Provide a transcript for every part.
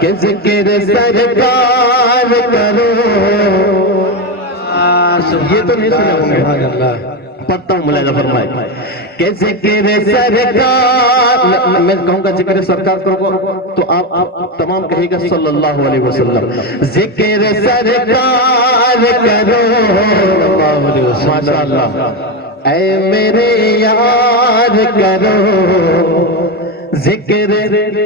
کہ ذکر سرکار کرو. یہ تو نہیں سنا ہوں گے. پڑھتا ہوں ملاحظہ فرمائے کہ ذکر سرکار. میں کہوں گا ذکر سرکار کرو تو آپ تمام کہے گا صلی اللہ علیہ وسلم. ذکر سرکار کرو ماشاءاللہ. اے میرے یار کرو ذکر.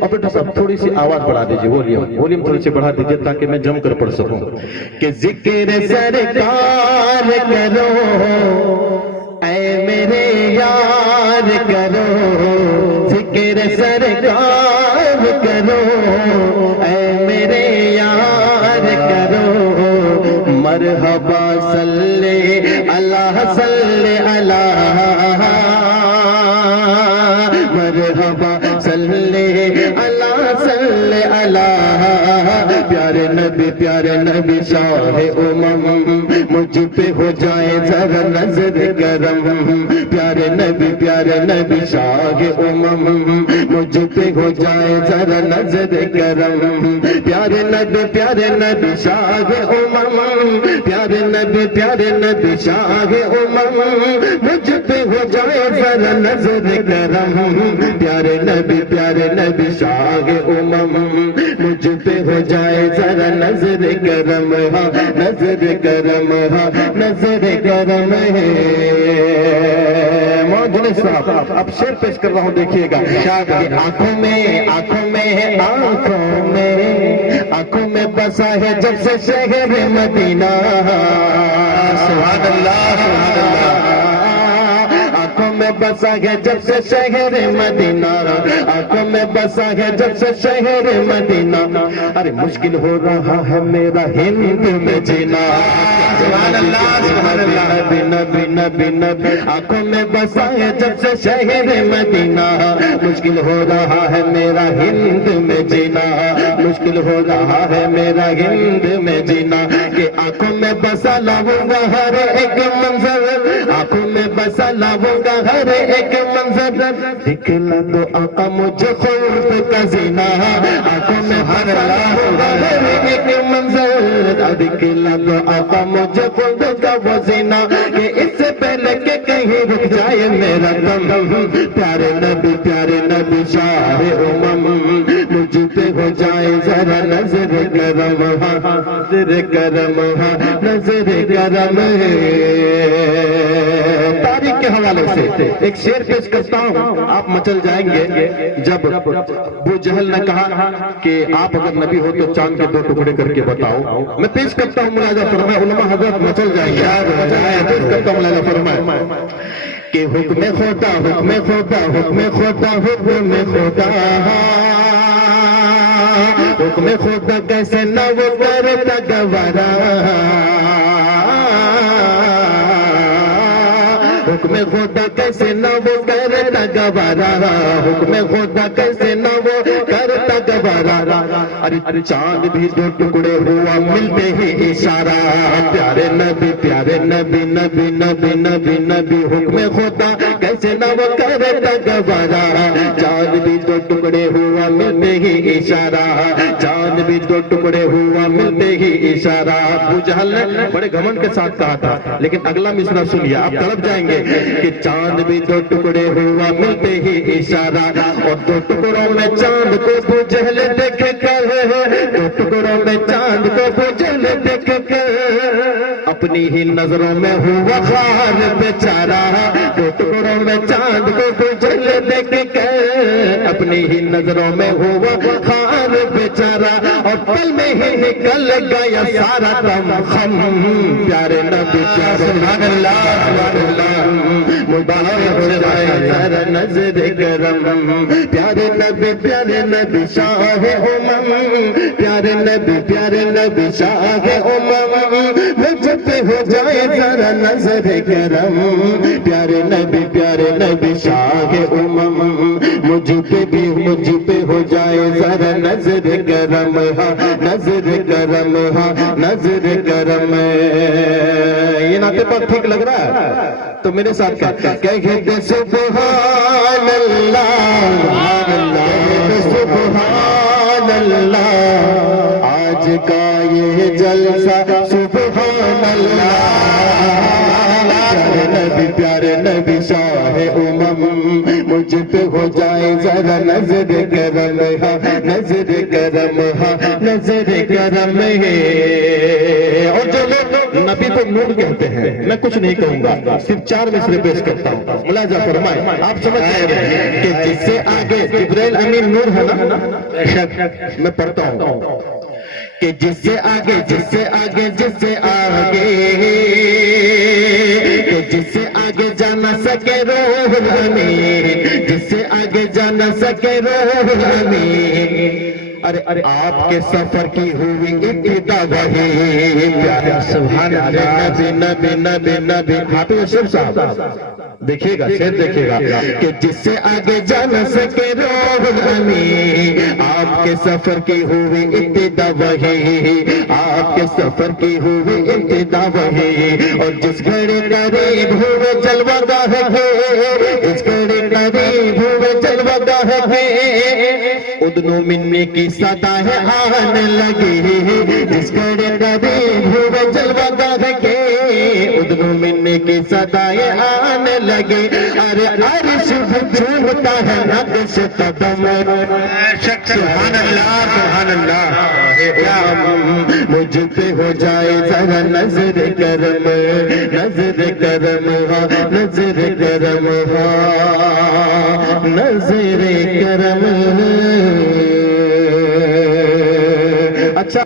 اور بیٹا صاحب تھوڑی سی آواز بڑھا دیجئے, ولیوم تھوڑی سی بڑھا دیجئے تاکہ میں جم کر پڑھ سکوں. کہ ذکر سرکار کرو اے میرے یار کرو. ذکر سرکار کرو اے میرے یار کرو. مرحبا صلی اللہ صلی اللہ. مرحبا صلی اللہ صلی اللہ. پیارے نبی شاہ امم مجھ پہ ہو جائے ذرا نظر کرم. پیارے نبی شاہ امم مجھ پہ ہو جائے ذرا نظر کرم. پیارے نبی شاہ امم. پیارے نبی شاہ امم مجھ پہ ہو جائے ذرا نظر کرم. پیارے نبی شاہ امم مجھ پہ ہو جائے ذرا نظر کرم. نظر کرم نظر کرم ہے. موجود صاحب اب شعر پیش کر رہا ہوں, دیکھیے گا. آنکھوں میں بسا ہے جب سے شہر مدینہ. سبحان اللہ سبحان اللہ. آنکھوں میں بسا ہے جب سے شہر مدینہ. آنکھوں میں بسا ہے جب سے شہر مدینہ. ارے مشکل ہو رہا ہے میرا ہند میں جینا. سبحان اللہ سبحان اللہ. نبی آنکھوں میں بسا ہے جب سے شہر مدینہ. مشکل ہو رہا ہے میرا ہند میں جینا. مشکل ہو رہا ہے میرا ہند میں جینا. کہ آنکھوں میں بسا لاؤں گا ہر ایک منظر. آنکھوں میں بسا لاؤں گا ہر ایک منظر. دکھلا دو آقا مجھے خلد کا زینہ. آنکھوں میں بسا لاؤں گا ہر ایک منظر. دکھلا دو آقا مجھے خلد کا وہ زینہ. کہ اس سے پہلے کہ کہیں رک جائے میرا دم. پیارے نبی شاہ امم مجھ پہ ہو جائے ذرا نظر کرم. نظر کرم نظر کرم. تاریخ کے حوالے سے ایک شعر پیش کرتا ہوں, آپ مچل جائیں گے. جب ابو جہل نے کہا کہ آپ اگر نبی ہو تو چاند کے 2 ٹکڑے کر کے بتاؤ. میں پیش کرتا ہوں ملاحظہ فرمائے. علماء حضرت مچل جائیں گے. پیش کرتا ہوں ملاحظہ فرمائے کہ حکم خدا حکم خدا حکم خدا حکم خدا. حکم خدا کیسے نہ وہ کرتا گوارا. حکم خدا کیسے نہ وہ کرتا گوارا. حکم خدا کیسے نہ وہ کرتا گوارا. ارے چاند بھی 2 ٹکڑے ہوا ملتے ہی اشارہ. پیارے نبی حکم خدا کیسے نہ وہ کرتا گوارا. چاند بھی 2 ٹکڑے ہوا ملتے ہی اشارہ. چاند بھی 2 ٹکڑے ہوا ملتے ہی اشارہ. ابو جہل نے بڑے گھمنڈ کے ساتھ کہا تھا, لیکن اگلا مصرع سنیے, آپ تڑپ جائیں گے. کہ چاند بھی 2 ٹکڑے ہوا ملتے ہی اشارہ. اور 2 ٹکڑوں میں چاند کو ابو جہل دیکھ کر. 2 ٹکڑوں میں چاند کو ابو جہل دیکھ کر اپنی ہی نظروں میں ہوا خوار بیچارہ. 2 ٹکڑوں میں چاند کو ابو جہل دیکھ کر اپنی ہی نظروں میں ہوا خوار بیچارہ. اور پل میں ہی نکل گیا سارا غم خم. پیارے نبی سبحان اللہ سبحان اللہ. مبارک جائے ذرا نظر کرم. پیارے نبی شاہ امم. پیارے نبی شاہ امم مجھ پہ ہو جائے ذرا نظر کرم. پیارے نبی شاہ امم مجھ پہ ہو جائے ذرا نظر کرم. نظر کرم نظر کرم. یہ نعت پاک ٹھیک لگ رہا ہے تو میرے ساتھ کہتے سبحان اللہ سبحان اللہ آج کا یہ جلسہ سبحان اللہ پیارے نبی شاہ امم مجھ پہ ہو جائے ذرا نظر کرم نظر کرم نظر کرم ہے اور جو لوگ نبی کو نور کہتے ہیں میں کچھ نہیں کہوں گا صرف 4 مصرے پیش کرتا ہوں ملاحظہ فرمائیں آپ سمجھ رہے ہیں کہ جس سے آگے جبرائیل امین نور ہے نا میں پڑھتا ہوں کہ جس سے آگے جس سے آگے جس سے آگے کہ جس سے آگے جانا سکے روح الامین جس سے آگے جانا سکے روح الامین ارے آپ کے سفر کی ہوئی ابتدا وہی پیارے سبحان اللہ نبی نبی نبی حافظ اشرف صاحب دیکھیے گا شیر دیکھیے گا کہ جس سے آگے جانا سکے روح الامین آپ کے سفر کی ہوئی ابتدا وہی آپ کے سفر کی ہوئی ابتدا وہی اور جس گھڑی قریب ہوئے جلوہ گاہ کے اس گھڑی قریب ہوئے جلوہ گاہ کے ادنو منی کی صدا ہے آنے لگی جس گھڑی قریب ہوئے جلوہ گاہ کے ادنو منی کی صدا ہے آنے لگی ارے عرش جھومتا ہے نقش قدم سبحان اللہ مجھ پہ ہو جائے ذرا نظر کرم نظر کرم نظر کرم نظر کرم اچھا